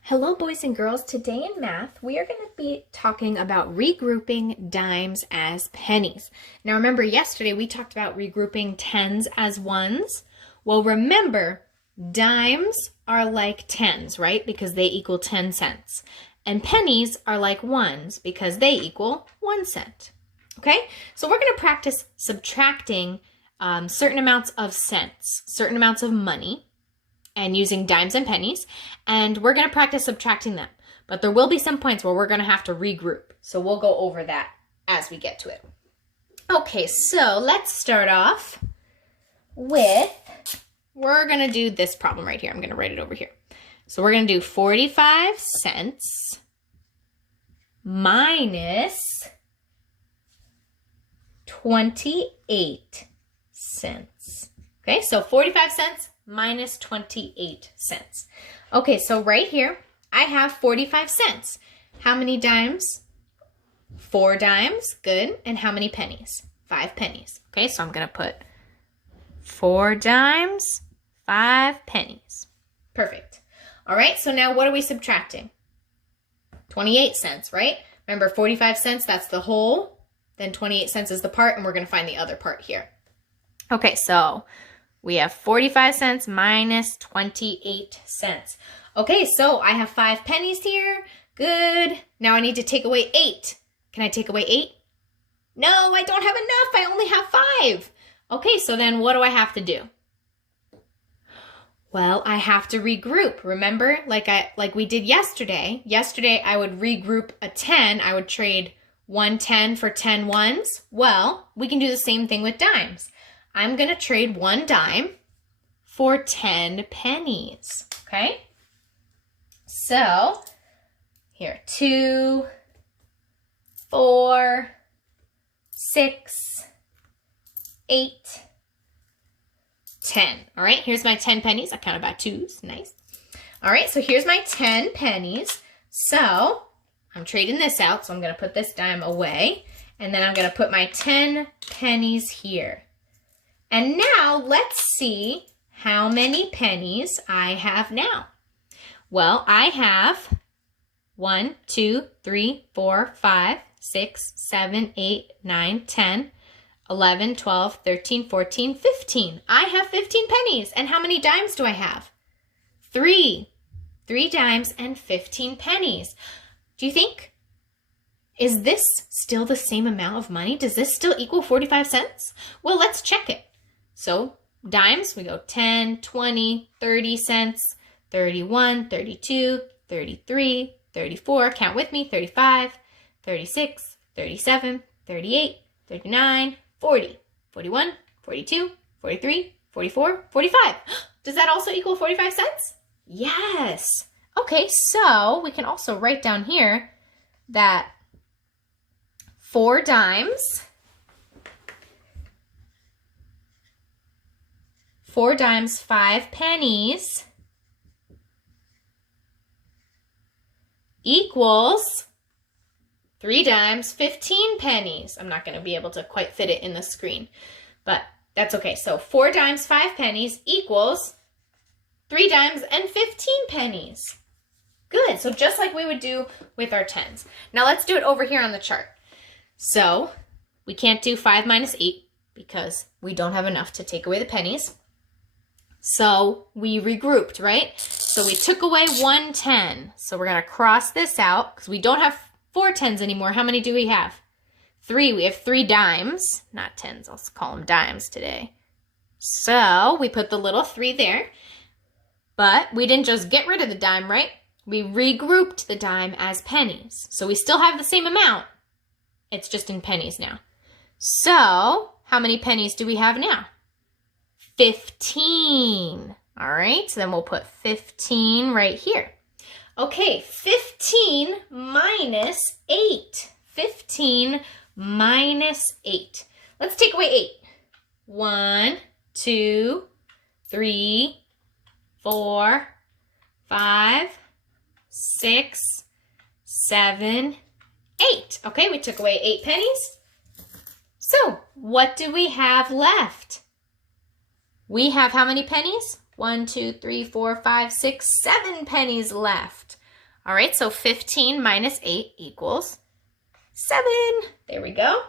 Hello, boys and girls. Today in math, we are going to be talking about regrouping dimes as pennies. Now, remember, yesterday we talked about regrouping tens as ones. Well, remember, dimes are like tens, right? Because they equal 10 cents. And pennies are like ones because they equal 1 cent. Okay? So we're going to practice subtracting certain amounts of cents, certain amounts of money, and using dimes and pennies, and we're going to practice subtracting them. But there will be some points where we're going to have to regroup. So we'll go over that as we get to it. Okay, so let's start off with, we're going to do this problem right here. I'm going to write it over here. So we're going to do 45 cents minus 28 cents. Okay, so 45 cents minus 28 cents. Okay, so right here, I have 45 cents. How many dimes? 4 dimes, good. And how many pennies? 5 pennies. Okay, so I'm going to put 4 dimes, 5 pennies. Perfect. All right, so now what are we subtracting? 28 cents, right? Remember, 45 cents, that's the whole. Then 28 cents is the part, and we're going to find the other part here. Okay, so we have 45 cents minus 28 cents. Okay, so I have 5 pennies here. Good. Now I need to take away 8. Can I take away 8? No, I don't have enough. I only have 5. Okay, so then what do I have to do? Well, I have to regroup. Remember, like we did yesterday. Yesterday, I would regroup a 10. I would trade 1 10 for 10 ones. Well, we can do the same thing with dimes. I'm going to trade 1 dime for 10 pennies, okay? So, here, 2, 4, 6, 8, 10. All right, here's my 10 pennies. I counted by 2s, nice. All right, so here's my 10 pennies. So, I'm trading this out, so I'm going to put this dime away, and then I'm going to put my 10 pennies here. And now let's see how many pennies I have now. Well, I have 1, 2, 3, 4, 5, 6, 7, 8, 9, 10, 11, 12, 13, 14, 15. I have 15 pennies. And how many dimes do I have? 3. 3 dimes and 15 pennies. Do you think, is this still the same amount of money? Does this still equal 45 cents? Well, let's check it. So dimes, we go 10, 20, 30 cents, 31, 32, 33, 34, count with me, 35, 36, 37, 38, 39, 40, 41, 42, 43, 44, 45. Does that also equal 45 cents? Yes. Okay, so we can also write down here that 4 dimes, 4 dimes, 5 pennies equals 3 dimes, 15 pennies. I'm not going to be able to quite fit it in the screen, but that's okay. So 4 dimes, 5 pennies equals 3 dimes and 15 pennies. Good. So just like we would do with our tens. Now let's do it over here on the chart. So we can't do 5 minus 8 because we don't have enough to take away the pennies. So we regrouped, right? So we took away 1 10. So we're going to cross this out because we don't have 4 tens anymore. How many do we have? 3. We have 3 dimes, not tens. I'll call them dimes today. So we put the little 3 there. But we didn't just get rid of the dime, right? We regrouped the dime as pennies. So we still have the same amount. It's just in pennies now. So how many pennies do we have now? 15. All right, so then we'll put 15 right here. Okay, 15 minus 8. 15 minus 8. Let's take away 8. 1, 2, 3, 4, 5, 6, 7, 8. Okay, we took away 8 pennies. So what do we have left? We have how many pennies? 1, 2, 3, 4, 5, 6, 7 pennies left. All right, so 15 minus 8 equals 7. There we go.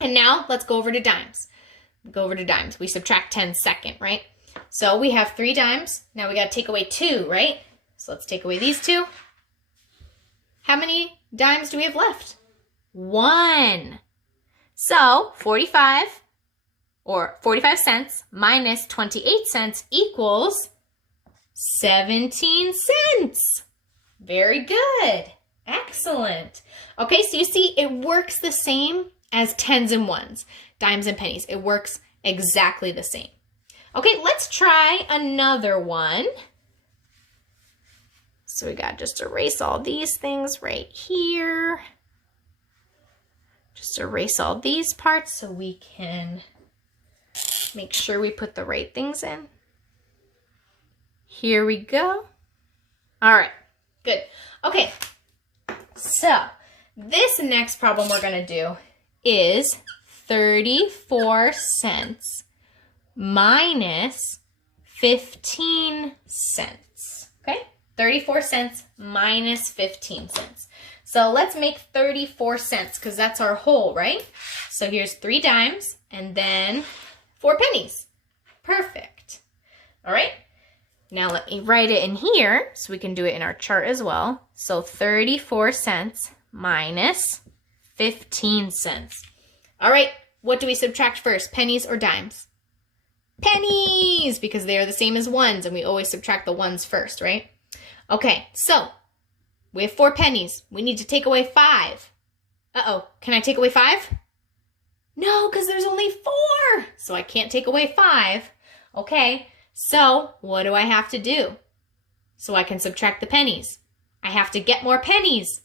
And now let's go over to dimes. Go over to dimes. We subtract 10 second, right? So we have 3 dimes. Now we got to take away 2, right? So let's take away these 2. How many dimes do we have left? 1. So 45 cents minus 28 cents equals 17 cents. Very good. Excellent. Okay, so you see it works the same as tens and ones, dimes and pennies. It works exactly the same. Okay, let's try another one. So we got just erase all these things right here. Just erase all these parts so we can make sure we put the right things in. Here we go. All right, good. Okay, so this next problem we're gonna do is 34 cents minus 15 cents, okay? 34 cents minus 15 cents. So let's make 34 cents because that's our whole, right? So here's 3 dimes and then 4 pennies. Perfect. All right. Now let me write it in here so we can do it in our chart as well. So 34 cents minus 15 cents. All right, what do we subtract first, pennies or dimes? Pennies, because they are the same as ones and we always subtract the ones first, right? Okay, so we have 4 pennies. We need to take away 5. Uh-oh, can I take away 5? No, because there's only 4, so I can't take away 5. Okay, so what do I have to do so I can subtract the pennies? I have to get more pennies.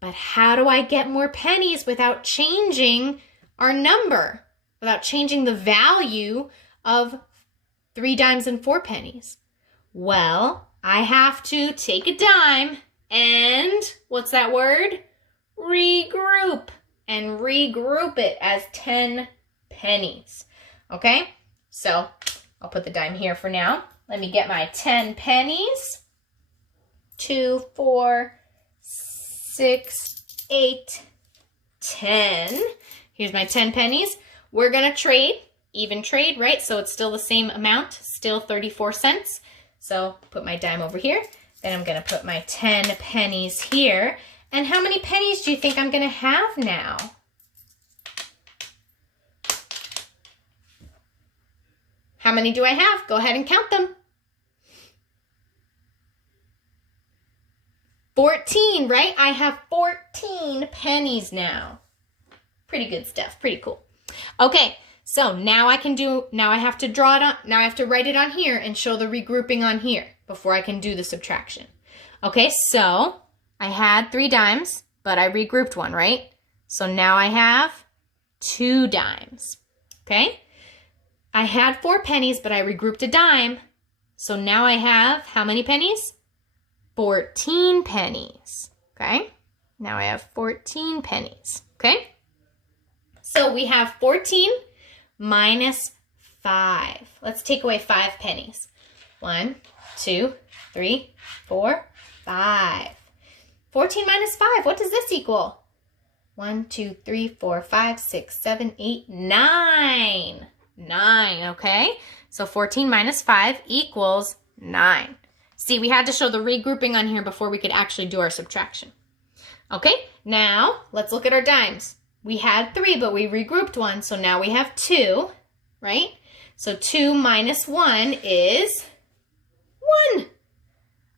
But how do I get more pennies without changing our number, without changing the value of 3 dimes and 4 pennies? Well, I have to take a dime and, what's that word? Regroup. And regroup it as 10 pennies. Okay, so I'll put the dime here for now. Let me get my 10 pennies. 2, 4, 6, 8, 10. Here's my 10 pennies. We're gonna trade, even trade, right? So it's still the same amount, still 34 cents. So put my dime over here. Then I'm gonna put my 10 pennies here. And how many pennies do you think I'm gonna have now? How many do I have? Go ahead and count them. 14, right? I have 14 pennies now. Pretty good stuff, pretty cool. Okay, so now I have to draw it on, now I have to write it on here and show the regrouping on here before I can do the subtraction. Okay, so I had 3 dimes, but I regrouped one, right? So now I have 2 dimes, okay? I had 4 pennies, but I regrouped a dime. So now I have how many pennies? 14 pennies, okay? Now I have 14 pennies, okay? So we have 14 minus 5. Let's take away 5 pennies. 1, 2, 3, 4, 5. 14 minus 5, what does this equal? 1, 2, 3, 4, 5, 6, 7, 8, 9. 9, okay? So 14 minus 5 equals 9. See, we had to show the regrouping on here before we could actually do our subtraction. Okay, now let's look at our dimes. We had 3, but we regrouped one, so now we have 2, right? So 2 minus 1 is 1.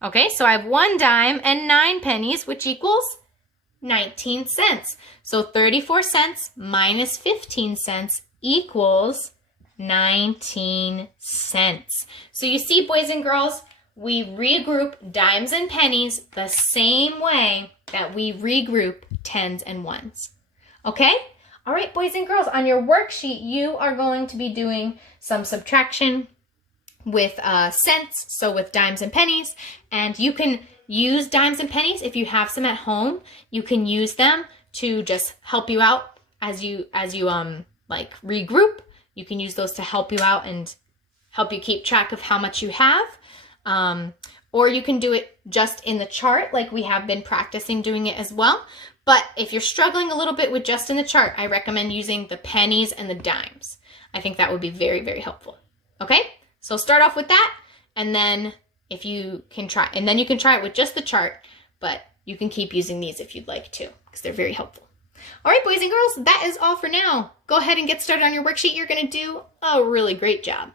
Okay, so I have 1 dime and 9 pennies, which equals 19 cents. So 34 cents minus 15 cents equals 19 cents. So you see, boys and girls, we regroup dimes and pennies the same way that we regroup tens and ones. Okay? All right, boys and girls, on your worksheet, you are going to be doing some subtraction with cents, so with dimes and pennies, and you can use dimes and pennies if you have some at home. You can use them to just help you out as you like regroup. You can use those to help you out and help you keep track of how much you have. or you can do it just in the chart like we have been practicing doing it as well. But if you're struggling a little bit with just in the chart, I recommend using the pennies and the dimes. I think that would be very, very helpful. Okay, so start off with that, and then if you can try, and then you can try it with just the chart, but you can keep using these if you'd like to, because they're very helpful. All right, boys and girls, that is all for now. Go ahead and get started on your worksheet. You're going to do a really great job.